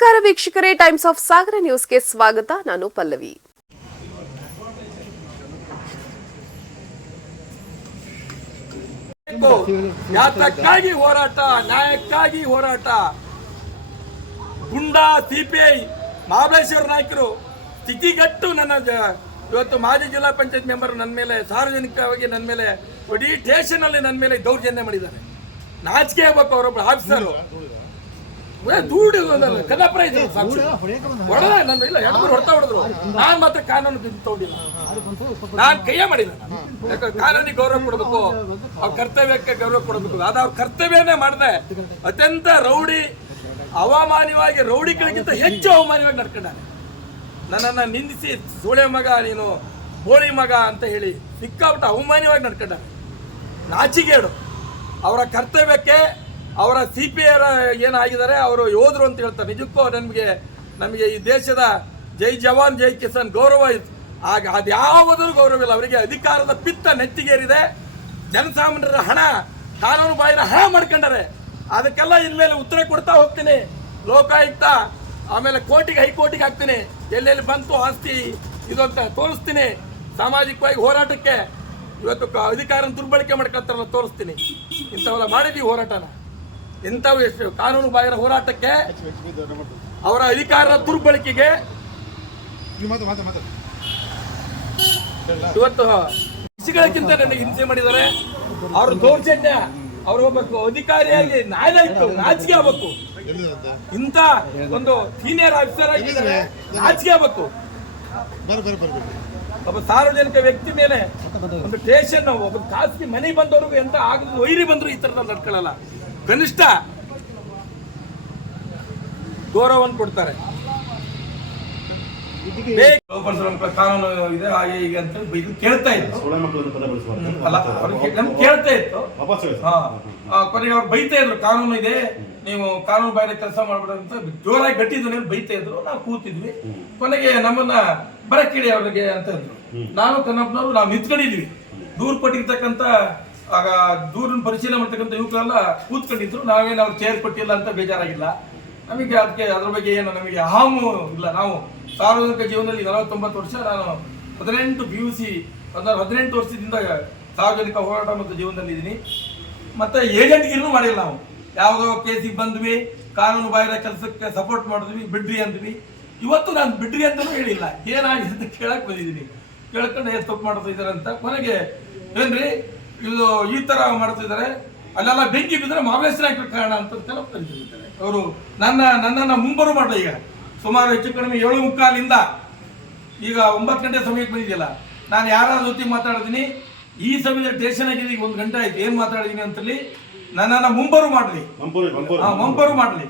ನಮಸ್ಕಾರ ವೀಕ್ಷಕರೇ, times of ಸಾಗರ ನ್ಯೂಸ್ಗೆ ಸ್ವಾಗತ. ನಾನು ಪಲ್ಲವಿ. ಯಾತಕ್ಕಾಗಿ ಹೋರಾಟ, ನ್ಯಾಯಕ್ಕಾಗಿ ಹೋರಾಟ. ಗುಂಡಾ ಸಿಪಿಐ ಮಹಾಬಲೇಶ್ವರ ನಾಯಕರು ಸ್ಥಿತಿಗಟ್ಟು ಇವತ್ತು ಮಾಜಿ ಜಿಲ್ಲಾ ಪಂಚಾಯತ್ ಮೆಂಬರ್ ನನ್ನ ಮೇಲೆ ಸಾರ್ವಜನಿಕವಾಗಿ ನನ್ನ ಮೇಲೆ ಇಡೀ ಸ್ಟೇಷನ್ ಅಲ್ಲಿ ನನ್ನ ಮೇಲೆ ದೌರ್ಜನ್ಯ ಮಾಡಿದ್ದಾರೆ. ನಾಚಿಕೆ ಆಗ್ಬೇಕು. ಅವರೊಬ್ಬರು ಆಫೀಸರು ದೂಡಿ ಕದಾಪುರ ಇದ್ರು ಹೊಡೆದ ನನ್ನ ಇಲ್ಲ ಹೊಡ್ತಾ ಹೊಡೆದ್ರು. ನಾನು ಮಾತ್ರ ಕಾನೂನು ತಗೊಂಡಿಲ್ಲ, ನಾನು ಕೈಯೇ ಮಾಡಿಲ್ಲ. ಯಾಕಂದ್ರೆ ಕಾನೂನಿಗೆ ಗೌರವ ಕೊಡಬೇಕು, ಅವ್ರ ಕರ್ತವ್ಯಕ್ಕೆ ಗೌರವ ಕೊಡಬೇಕು. ಅದು ಅವ್ರ ಕರ್ತವ್ಯನೇ ಮಾಡಿದೆ. ಅತ್ಯಂತ ರೌಡಿ, ಅವಮಾನವಾಗಿ ರೌಡಿಗಳಿಗಿಂತ ಹೆಚ್ಚು ಅವಮಾನವಾಗಿ ನಡ್ಕೊಂಡಾನೆ. ನನ್ನನ್ನು ನಿಂದಿಸಿ ಸೂಳೆ ಮಗ, ನೀನು ಬೋಳಿ ಮಗ ಅಂತ ಹೇಳಿ ಸಿಕ್ಕಾಬಿಟ್ಟು ಅವಮಾನವಾಗಿ ನಡ್ಕೊಂಡಾನೆ. ನಾಚಿಗೇಡು. ಅವರ ಕರ್ತವ್ಯಕ್ಕೆ ಅವರ CPI ಏನಾಗಿದ್ದಾರೆ, ಅವರು ಯೋಧರು ಅಂತ ಹೇಳ್ತಾರೆ. ನಿಜಕ್ಕೂ ನಮಗೆ ಈ ದೇಶದ ಜೈ ಜವಾನ್ ಜೈ ಕಿಸಾನ್ ಗೌರವ ಇತ್ತು. ಆಗ ಅದ್ಯಾವುದೂ ಗೌರವವಿಲ್ಲ. ಅವರಿಗೆ ಅಧಿಕಾರದ ಪಿತ್ತ ನೆತ್ತಿಗೇರಿದೆ. ಜನಸಾಮಾನ್ಯರ ಹಣ, ಕಾನೂನು ಬಾಹಿರ ಹಣ ಮಾಡ್ಕೊಂಡಾರೆ. ಅದಕ್ಕೆಲ್ಲ ಇನ್ಮೇಲೆ ಉತ್ತರ ಕೊಡ್ತಾ ಹೋಗ್ತೀನಿ. ಲೋಕಾಯುಕ್ತ, ಆಮೇಲೆ ಕೋರ್ಟಿಗೆ, ಹೈಕೋರ್ಟಿಗೆ ಹಾಕ್ತೀನಿ. ಎಲ್ಲೆಲ್ಲಿ ಬಂತು ಆಸ್ತಿ ಇದು ಅಂತ ತೋರಿಸ್ತೀನಿ. ಸಾಮಾಜಿಕವಾಗಿ ಹೋರಾಟಕ್ಕೆ ಇವತ್ತು ಅಧಿಕಾರ ದುರ್ಬಳಕೆ ಮಾಡ್ಕೊಳ್ತಾರಲ್ಲ, ತೋರಿಸ್ತೀನಿ. ಇಂಥವೆಲ್ಲ ಮಾಡಿದೀವಿ ಹೋರಾಟನ. ಇಂಥವು ಎಷ್ಟು ಕಾನೂನು ಬಾಹಿರ ಹೋರಾಟಕ್ಕೆ, ಅವರ ಅಧಿಕಾರದ ದುರ್ಬಳಕೆಗೆ ಇವತ್ತು ಕೃಷಿಗಳಕ್ಕಿಂತ ನನಗೆ ಹಿಂಸೆ ಮಾಡಿದ್ದಾರೆ. ಅವ್ರ ದೌರ್ಜನ್ಯ, ಅವರು ಒಬ್ಬ ಅಧಿಕಾರಿಯಾಗಿ ನಾಚಿಕೆ ಆಗ್ಬೇಕು. ಇಂಥ ಒಂದು ಸೀನಿಯರ್ ಆಫೀಸರ್ ಆಗಿದ್ದಾರೆ, ನಾಚಿಕೆ ಆಗ್ಬೇಕು. ಒಬ್ಬ ಸಾರ್ವಜನಿಕ ವ್ಯಕ್ತಿ ಮೇಲೆ ಒಂದು ಸ್ಟೇಷನ್, ಒಬ್ಬ ಖಾಸಗಿ ಮನೆ ಬಂದವ್ರಿಗೂ ಎಂತ ಆಗದ ವೈರಿ ಬಂದ್ರು ಈ ತರ ನಡ್ಕೊಳ್ಳಲ್ಲ. ಕನಿಷ್ಠ ಗೌರವವನ್ನು ಕೊಡ್ತಾರೆ. ಕಾನೂನು ಇದೆ ಹಾಗೆ ಹೀಗೆ ಅಂತ ಇದು ಕೇಳ್ತಾ ಇತ್ತು. ಕೇಳ್ತಾ ಇತ್ತು. ಕೊನೆಗೆ ಅವ್ರು ಬೈತಾ ಇದ್ರು, ಕಾನೂನು ಇದೆ, ನೀವು ಕಾನೂನು ಬಾಹಿರ ಕೆಲಸ ಮಾಡ್ಬಿಡ ಅಂತ ಜೋರಾಗಿ ಗಟ್ಟಿದ್ದು ಬೈತಾ ಇದ್ರು. ನಾವು ಕೂತಿದ್ವಿ. ಕೊನೆಗೆ ನಮ್ಮನ್ನ ಬರಕಿಡಿ ಅವ್ರಿಗೆ ಅಂತ ಇದ್ರು. ನಾನು ಕನ್ನಪ್ಪನವರು ನಾವು ನಿಂತ್ಕೊಂಡಿದ್ವಿ. ದೂರು ಕೊಟ್ಟಿರ್ತಕ್ಕಂಥ, ಆಗ ದೂರನ್ನು ಪರಿಶೀಲನೆ ಮಾಡ್ತಕ್ಕಂಥ ಯುವಕರೆಲ್ಲ ಕೂತ್ಕೊಂಡಿದ್ರು. ನಾವೇನು ಅವ್ರು ಚೇರ್ ಕೊಟ್ಟಿಲ್ಲ ಅಂತ ಬೇಜಾರಾಗಿಲ್ಲ ನಮಗೆ. ಅದಕ್ಕೆ ಅದ್ರ ಬಗ್ಗೆ ಏನು ನಮಗೆ ಅಹಮು ಇಲ್ಲ. ನಾವು ಸಾರ್ವಜನಿಕ ಜೀವನದಲ್ಲಿ 49 ವರ್ಷ, ನಾನು 18 PUC 18 ವರ್ಷದಿಂದ ಸಾರ್ವಜನಿಕ ಹೋರಾಟ ಮತ್ತು ಜೀವನದಲ್ಲಿ ಇದ್ದೀನಿ. ಮತ್ತೆ ಏಜೆಂಟ್ಗಿನ್ನೂ ಮಾಡಿಲ್ಲ. ನಾವು ಯಾವುದೋ ಕೇಸಿಗೆ ಬಂದ್ವಿ, ಕಾನೂನು ಬಾಹಿರ ಕೆಲಸಕ್ಕೆ ಸಪೋರ್ಟ್ ಮಾಡಿದ್ವಿ, ಬಿಡ್ರಿ ಅಂದ್ವಿ. ಇವತ್ತು ನಾನು ಬಿಡ್ರಿ ಅಂತಲೂ ಹೇಳಿಲ್ಲ. ಏನಾಗಿದೆ ಅಂತ ಕೇಳಕ್ ಬಂದಿದ್ದೀನಿ. ಕೇಳ್ಕೊಂಡು ಏನು ತಪ್ಪು ಮಾಡ್ತಾ ಇದ್ದಾರೆ ಅಂತ. ಕೊನೆಗೆ ಏನ್ರಿ ಇದು ಈ ತರ ಮಾಡ್ತಿದ್ದಾರೆ, ಅಲ್ಲೆಲ್ಲ ಬೆಂಕಿ ಬಿದ್ದರೆ ಮಹಾಬಲೇಶ್ವರ ನಾಯಕರ ಕಾರಣ ಅಂತ ಕಲ್ಪಿಸಿದ್ದಾರೆ. ಅವರು ನನ್ನನ್ನು ಮುಂಬರು ಮಾಡ್ತಾರೆ. ಈಗ ಸುಮಾರು ಹೆಚ್ಚು ಕಡಿಮೆ 7:45 ಈಗ 9 ಗಂಟೆ ಸಮಯಕ್ಕೆ ಬಂದಿದೆಯಲ್ಲ, ನಾನು ಯಾರ ಜೊತೆ ಮಾತಾಡಿದ್ದೀನಿ, ಈ ಸಮಯದಲ್ಲಿ ಸ್ಟೇಷನ್ ಆಗಿದೆ. ಈಗ 1 ಗಂಟೆ ಆಯ್ತು, ಏನ್ ಮಾತಾಡಿದೀನಿ ಅಂತಲ್ಲಿ ನನ್ನನ್ನ ಮುಂಬರು ಮಾಡ್ಲಿ, ಮುಂಬರು ಮಾಡ್ಲಿ.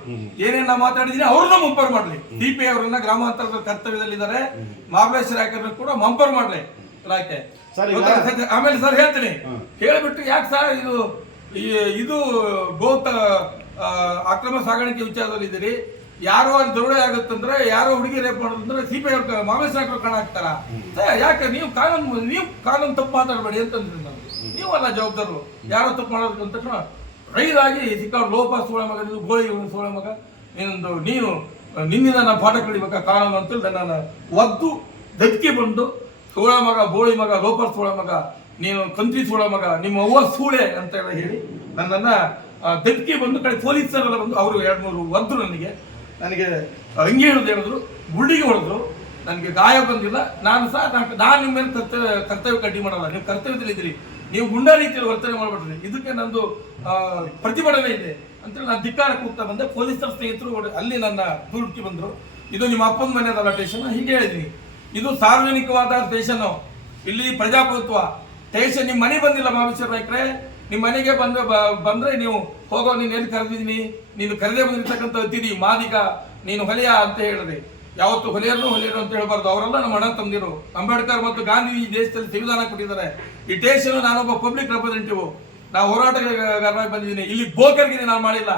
ಏನೇನ ಮಾತಾಡಿದೀನಿ ಅವ್ರನ್ನ ಮುಂಬರು ಮಾಡ್ಲಿ. CPI ಅವರನ್ನ ಗ್ರಾಮಾಂತರದ ಕರ್ತವ್ಯದಲ್ಲಿದ್ದಾರೆ, ಮಹಾಬಲೇಶ್ವರ ನಾಯಕರನ್ನ ಕೂಡ ಮುಂಬರು ಮಾಡ್ಲಿ. ಆಮೇಲೆ ಸರ್ ಹೇಳ್ತೀನಿ, ಹೇಳ್ಬಿಟ್ಟು ಯಾಕೆ ಸರ್ ಇದು ಗೋತ ಅಕ್ರಮ ಸಾಗಾಣಿಕೆ ವಿಚಾರದಲ್ಲಿ ಇದ್ದೀರಿ, ಯಾರೋ ಅಲ್ಲಿ ದರೋಡೆ ಆಗುತ್ತಂದ್ರೆ, ಯಾರೋ ಹುಡುಗಿ ರೇಪ್ ಮಾಡೋದಂದ್ರೆ CPI ಅವ್ರ ಮಹಾಬಲೇಶ್ವರ ಕಾರಣ ಹಾಕ್ತಾರ. ಯಾಕೆ ನೀವು ಕಾನೂನು ತಪ್ಪು ಮಾತಾಡಬೇಡಿ ಅಂತಂದ್ರಿ. ನಾವು ನೀವಲ್ಲ ಜವಾಬ್ದಾರರು. ಯಾರೋ ತಪ್ಪು ಮಾಡೋದು ಅಂತ ತಕ್ಷಣ ರೈದಾಗಿ ಸಿಕ್ಕ ಲೋಪ ಸೋಳ ಮಗ, ನೀವು ಗೋಳಿ ಸೋಳ ಮಗ, ನೀನು ನಿನ್ನಿಂದ ನಾನು ಪಾಠ ಕಳಿಬೇಕಾ ಕಾನೂನು ಅಂತೇಳಿ ನನ್ನನ್ನು ಒದ್ದು ದಕ್ಕಿಗೆ ಬಂದು, ಸೋಳ ಮಗ, ಬೋಳಿ ಮಗ, ಲೋಪ ಸೋಳ ಮಗ, ನೀನು ಕಂತ್ರಿ ಸೋಳ ಮಗ, ನಿಮ್ಮ ಅವ್ವ ಸೂಳೆ ಅಂತ ಹೇಳಿ ನನ್ನನ್ನು ದಕ್ಕಿಗೆ ಬಂದು ಕಡೆ ಪೊಲೀಸರೆಲ್ಲ ಬಂದು ಅವರು 2-3 ಒದ್ರು. ನನಗೆ ಅಂಗಿ ಹೇಳಿದ್ರು, ಗುಂಡಿಗೆ ಹೊಡೆದ್ರು. ನನಗೆ ಗಾಯ ಬಂದಿಲ್ಲ. ನಾನು ನಿಮ್ಮ ಮೇಲೆ ಕರ್ತವ್ಯ ಕಡ್ಡಿ ಮಾಡಲ್ಲ. ನೀವು ಕರ್ತವ್ಯದಲ್ಲಿ ಇದ್ದೀರಿ, ನೀವು ಗುಂಡಾ ರೀತಿಯಲ್ಲಿ ವರ್ತನೆ ಮಾಡ್ಬಿಟ್ರಿ. ಇದಕ್ಕೆ ನಂದು ಪ್ರತಿಭಟನೆ ಇದೆ ಅಂತೇಳಿ ನಾನು ಧಿಕ್ಕಾರ ಕೂಗ್ತಾ ಬಂದೆ. ಪೊಲೀಸರ ಸ್ನೇಹಿತರು ಅಲ್ಲಿ ನನ್ನ ದೂಡ್ಕಿ ಬಂದರು. ಇದು ನಿಮ್ಮ ಅಪ್ಪನ ಮನೆಯದಲ್ಲ ಸ್ಟೇಷನ್, ಹೀಗೆ ಹೇಳಿದ್ವಿ. ಇದು ಸಾರ್ವಜನಿಕವಾದ ಸ್ಟೇಷನ್, ಇಲ್ಲಿ ಪ್ರಜಾಪ್ರಭುತ್ವ ಸ್ಟೇಷನ್. ನಿಮ್ಮ ಮನೆ ಬಂದಿಲ್ಲ ಮಹಾಬಲೇಶ್ವರ ನಾಯಕರೇ, ನಿಮ್ಮ ಮನೆಗೆ ಬಂದ್ರೆ ನೀವು ಹೋಗೋ, ನೀನು ಎಲ್ಲಿ ಕರೆದಿದ್ದೀನಿ, ನೀನು ಕರೆದೇ ಬಂದಿರ್ತಕ್ಕಂಥ ಅತಿಥಿ ಮಾದಿಗ, ನೀನು ಹೊಲೆಯ ಅಂತ ಹೇಳಿದೆ. ಯಾವತ್ತು ಹೊಲೆಯರು ಅಂತ ಹೇಳ್ಬಾರ್ದು. ಅವರೆಲ್ಲ ನಮ್ಮ ಅಣ್ಣ ತಮ್ಮದಿರು. ಅಂಬೇಡ್ಕರ್ ಮತ್ತು ಗಾಂಧಿ ಈ ದೇಶದಲ್ಲಿ ಸಂವಿಧಾನ ಕೊಟ್ಟಿದ್ದಾರೆ. ಈ ಸ್ಟೇಷನ್ ನಾನೊಬ್ಬ ಪಬ್ಲಿಕ್ ರೆಪ್ರೆಸೆಂಟೇಟಿವ್, ನಾವು ಹೋರಾಟಗಾರರಾಗಿ ಬಂದಿದ್ದೀನಿ. ಇಲ್ಲಿ ಬ್ರೋಕರ್ಗಿರಿ ನಾನು ಮಾಡಿಲ್ಲ,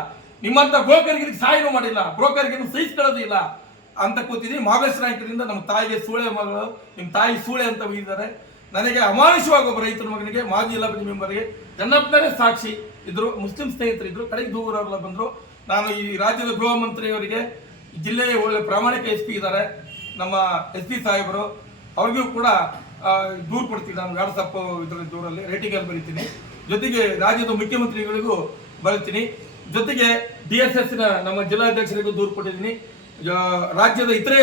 ನಿಮ್ಮಂತ ಬ್ರೋಕರ್ಗಿರಿ ಸಾಯಿನೂ ಮಾಡಿಲ್ಲ, ಬ್ರೋಕರ್ಗಿರಿ ಸಹಿಸ್ಕೊಳ್ಳೋದಿಲ್ಲ ಅಂತ ಕೂತಿದ್ದೀನಿ. ಮಹಾಬಲೇಶ್ವರ ನಾಯಕರಿಂದ ನಮ್ಮ ತಾಯಿಗೆ ಸೂಳೆ ಮಗಳು, ನಿಮ್ಮ ತಾಯಿ ಸೂಳೆ ಅಂತ ಬೈದಿದ್ದಾರೆ. ನನಗೆ ಅಮಾನುಷವಾಗಿ ಒಬ್ಬ ರೈತರ ಮಗನಿಗೆ, ಮಾಜಿ ಜಿಲ್ಲಾ ಪಂಚಾಯತ್ ಮೆಂಬರ್ಗೆ, ಜನ್ನಪ್ಪನವರೇ ಸಾಕ್ಷಿ ಇದ್ರು, ಮುಸ್ಲಿಂ ಸ್ನೇಹಿತರಿದ್ರು, ಕಡೆಗೆ ದೂರವರೆಲ್ಲ ಬಂದರು. ನಾನು ಈ ರಾಜ್ಯದ ಗೃಹ ಮಂತ್ರಿಯವರಿಗೆ ಜಿಲ್ಲೆಯ ಒಳ್ಳೆ ಪ್ರಾಮಾಣಿಕ ಎಸ್ ಪಿ ಇದ್ದಾರೆ, ನಮ್ಮ ಎಸ್ ಪಿ ಸಾಹೇಬರು, ಅವ್ರಿಗೂ ಕೂಡ ದೂರು ಕೊಡ್ತೀನಿ. ನಾನು ವಾಟ್ಸಪ್ ಇದರಲ್ಲಿ ದೂರಲ್ಲಿ ರೇಟಿಂಗಲ್ಲಿ ಬರೀತೀನಿ. ಜೊತೆಗೆ ರಾಜ್ಯದ ಮುಖ್ಯಮಂತ್ರಿಗಳಿಗೂ ಬರೀತೀನಿ. ಜೊತೆಗೆ DSS ನಮ್ಮ ಜಿಲ್ಲಾಧ್ಯಕ್ಷರಿಗೂ ದೂರು ಕೊಟ್ಟಿದ್ದೀನಿ. ರಾಜ್ಯದ ಇತರೆ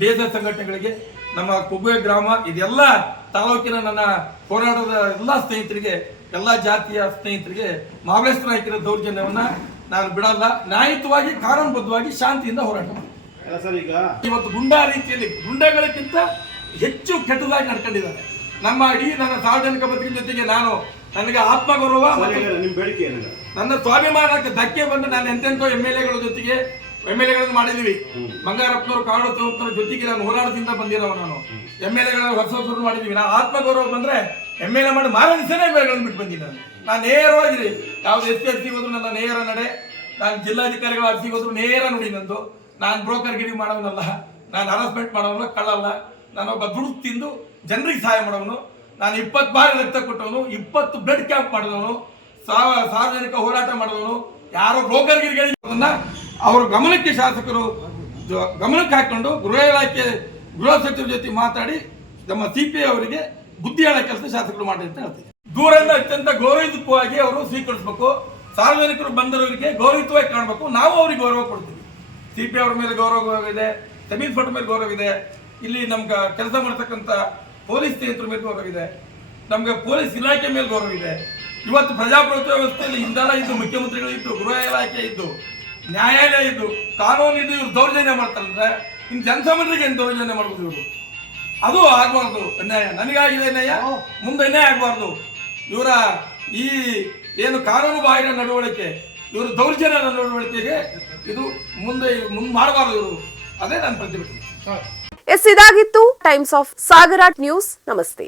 DSS ಸಂಘಟನೆಗಳಿಗೆ, ನಮ್ಮ ಕುಗ್ವೆ ಗ್ರಾಮ, ಇದೆಲ್ಲ ತಾಲೂಕಿನ ನನ್ನ ಹೋರಾಟದ ಎಲ್ಲ ಸ್ನೇಹಿತರಿಗೆ, ಎಲ್ಲ ಜಾತಿಯ ಸ್ನೇಹಿತರಿಗೆ ಮಹಾಬಲೇಶ್ವರ ಹಾಕಿರೋ ದೌರ್ಜನ್ಯವನ್ನ ನಾನು ಬಿಡಲ್ಲ. ನ್ಯಾಯಯುತವಾಗಿ ಕಾನೂನುಬದ್ಧವಾಗಿ ಶಾಂತಿಯಿಂದ ಹೋರಾಟ ಮಾಡ್ತೀನಿ. ಇವತ್ತು ಗುಂಡಾ ರೀತಿಯಲ್ಲಿ ಗುಂಡಾಗಳಿಗಿಂತ ಹೆಚ್ಚು ಕೆಟ್ಟದಾಗಿ ನಡ್ಕೊಂಡಿದ್ದಾರೆ. ನಮ್ಮ ನನ್ನ ಸಾರ್ವಜನಿಕ ಬದುಕಿನ ಜೊತೆಗೆ ನನಗೆ ಆತ್ಮಗೌರವ, ನನ್ನ ಸ್ವಾಭಿಮಾನಕ್ಕೆ ಧಕ್ಕೆ ಬಂದು ನಾನು ಎಂತೆಂಥೋ MLAಗಳ ಜೊತೆಗೆ MLAಗಳನ್ನು ಮಾಡಿದೀವಿ. ಬಂಗಾರಪ್ಪನವರು, ಕಾರಣೋತ್ಸವರ ಜೊತೆಗೆ ನಾನು ಹೋರಾಟದಿಂದ ಬಂದಿರೋ ನಾನು MLAಗಳನ್ನು ಹೊಸ ಮಾಡಿದೀವಿ. ನಾನು ಆತ್ಮಗೌರವ ಬಂದ್ರೆ MLA ಮಾಡಿ ಮಾರನೇ ದಿವಸನೇ MLAಗಳನ್ನು ಬಿಟ್ಟು ಬಂದಿದ್ದೀನಿ. ನಾನು ನೇರವಾಗಿ ಯಾವ್ದು SP ಅರ್ಸಿಗೆ ಹೋದ್ರು ನನ್ನ ನೇರ ನಡೆ, ನಾನು ಜಿಲ್ಲಾಧಿಕಾರಿಗಳ ಅರ್ಸಿಗೆ ಹೋದ್ರು ನೇರ ನುಡಿ ನಂದು. ನಾನು ಬ್ರೋಕರ್ಗಿರಿ ಮಾಡೋನಲ್ಲ, ನಾನು ಹರಾಸ್ಮೆಂಟ್ ಮಾಡೋನಲ್ಲ, ಕಳ್ಳಲ್ಲ. ನಾನೊಬ್ಬ ದುಡ್ಡು ತಿಂದು ಜನರಿಗೆ ಸಹಾಯ ಮಾಡೋನು. ನಾನು 20 ಬಾರಿ ರಕ್ತ ಕೊಟ್ಟವನು, 20 ಬ್ಲಡ್ ಕ್ಯಾಂಪ್ ಮಾಡಿದವನು, ಸಾರ್ವಜನಿಕ ಹೋರಾಟ ಮಾಡಿದವನು. ಯಾರೋ ಬ್ರೋಕರ್ಗಿರಿಗಳನ್ನ ಅವರು ಗಮನಕ್ಕೆ ಶಾಸಕರು ಗಮನಕ್ಕೆ ಹಾಕೊಂಡು ಗೃಹ ಇಲಾಖೆ ಗೃಹ ಸಚಿವರ ಜೊತೆ ಮಾತಾಡಿ ನಮ್ಮ CPI ಅವರಿಗೆ ಬುದ್ಧಿ ಹೇಳೋ ಕೆಲಸ ಶಾಸಕರು ಮಾಡಿ ಅಂತ ಹೇಳ್ತೀನಿ. ದೂರನ್ನ ಅತ್ಯಂತ ಗೌರವಯುತವಾಗಿ ಅವರು ಸ್ವೀಕರಿಸಬೇಕು. ಸಾರ್ವಜನಿಕರು ಬಂದವರಿಗೆ ಗೌರವಯುತವಾಗಿ ಕಾಣಬೇಕು. ನಾವು ಅವ್ರಿಗೆ ಗೌರವ ಕೊಡ್ತೀವಿ. CPI ಅವ್ರ ಮೇಲೆ ಗೌರವ ಇದೆ, ಸಮೀರ್ ಭಟ್ ಮೇಲೆ ಗೌರವ ಇದೆ, ಇಲ್ಲಿ ನಮ್ಗೆ ಕೆಲಸ ಮಾಡ್ತಕ್ಕಂಥ ಪೊಲೀಸ್ ಸ್ನೇಹಿತರ ಮೇಲೆ ಗೌರವ ಇದೆ, ನಮ್ಗೆ ಪೊಲೀಸ್ ಇಲಾಖೆ ಮೇಲೆ ಗೌರವ ಇದೆ. ಇವತ್ತು ಪ್ರಜಾಪ್ರಭುತ್ವ ವ್ಯವಸ್ಥೆಯಲ್ಲಿ ಹಿಂದೆಲ್ಲ ಇದ್ದು, ಮುಖ್ಯಮಂತ್ರಿಗಳು ಇದ್ದು, ಗೃಹ ಇಲಾಖೆ ಇದ್ದು, ನ್ಯಾಯಾಲಯ ಇದ್ದು, ಕಾನೂನು ಇದ್ದು, ಇವ್ರು ದೌರ್ಜನ್ಯ ಮಾಡ್ತಾರಂದ್ರೆ ಇನ್ನು ಜನಸಾಮಾನ್ಯರಿಗೆ ಏನು ದೌರ್ಜನ್ಯ ಮಾಡ್ಬೋದು ಇವರು? ಅದು ಆಗಬಾರ್ದು. ಅನ್ಯಾಯ ನನಗಾಗಿದೆ, ಅನ್ಯಾಯ ಮುಂದೆ ಅನ್ಯಾಯ ಆಗಬಾರ್ದು. ಇವರ ಈ ಏನು ಕಾನೂನು ಬಾಹಿರ ನಡವಳಿಕೆ, ಇವರು ದೌರ್ಜನ್ಯ ನಡವಳಿಕೆಗೆ ಇದು ಮುಂದೆ ಮಾಡಬಾರ್ದು ಇವರು. ಅದೇ ನಾನು ಪ್ರತಿಭಟನೆ. ಇದಾಗಿತ್ತು ಟೈಮ್ಸ್ ಆಫ್ ಸಾಗರ ನ್ಯೂಸ್. ನಮಸ್ತೆ.